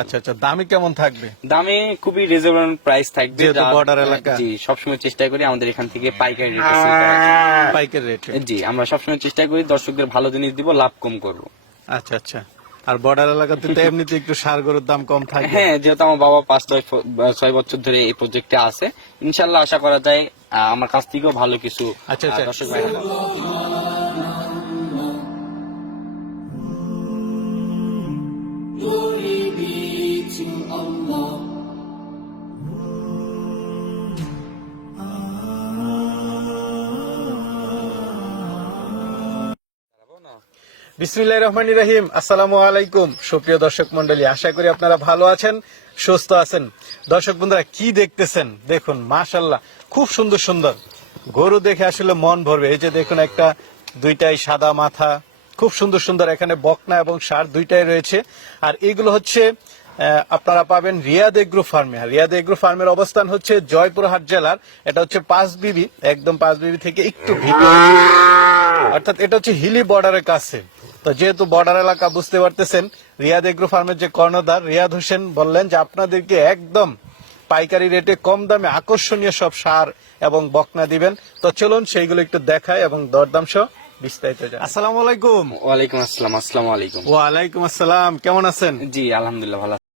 আচ্ছা আচ্ছা, দামে কেমন থাকবে? দামে খুবই রিজনেবল প্রাইস থাকবে, যেহেতু border এলাকা। জি সবসময় চেষ্টা করি আমাদের এখান থেকে পাইকারি রেটে সেল করার জন্য। পাইকারি রেটে? জি আমরা সবসময় চেষ্টা করি দর্শকদের ভালো জিনিস দিব, লাভ কম করব। আচ্ছা আচ্ছা। আর বর্ডার এলাকাতে তো এমনিতে একটু সার গরুর দাম কম থাকে। হ্যাঁ, যেহেতু আমার বাবা 5-6 বছর ধরে এই প্রজেক্টে আছে, ইনশাল্লাহ আশা করা যায় আমার কাছ থেকেও ভালো কিছু আচ্ছা, আচ্ছা। দর্শক ভাইরা পাবে। বিসমিল্লাহির রহমানির রহিম। আসসালামু আলাইকুম সুপ্রিয় দর্শক মন্ডলী, আশা করি আপনারা ভালো আছেন, সুস্থ আছেন। দর্শক বন্ধুরা কি দেখতেছেন দেখুন, মাশাআল্লাহ খুব সুন্দর সুন্দর গরু দেখে আসলে মন ভরবে। এই যে দেখুন, একটা দুইটাই সাদা মাথা, খুব সুন্দর সুন্দর। এখানে বকনা এবং ষাঁড় দুইটাই রয়েছে। আর এগুলো হচ্ছে আপনারা পাবেন রিয়াদ এগ্রো ফার্মে। আর রিয়াদ এগ্রো ফার্মের অবস্থান হচ্ছে জয়পুরহাট জেলার, এটা হচ্ছে পাঁচবিবি, একদম পাঁচবিবি থেকে একটু ভিতরে, অর্থাৎ এটা হচ্ছে হিলি বর্ডারের কাছে। তো যেহেতু বর্ডার এলাকা বুঝতে পারতেছেন, রিয়াদ এগ্রো ফার্মের যে কর্ণধার রিয়াদ হোসেন বললেন যে আপনাদেরকে একদম পাইকারি রেটে কম দামে আকর্ষণীয় সব সার এবং বকনা দিবেন। তো চলুন সেইগুলো একটু দেখায় এবং দরদাম সহ বিস্তারিত আসসালামু আলাইকুম। ওয়ালাইকুম আসসালাম। আসসালামু আলাইকুম। ওয়ালাইকুম আসসালাম, কেমন আছেন? জি আলহামদুলিল্লাহ ভালো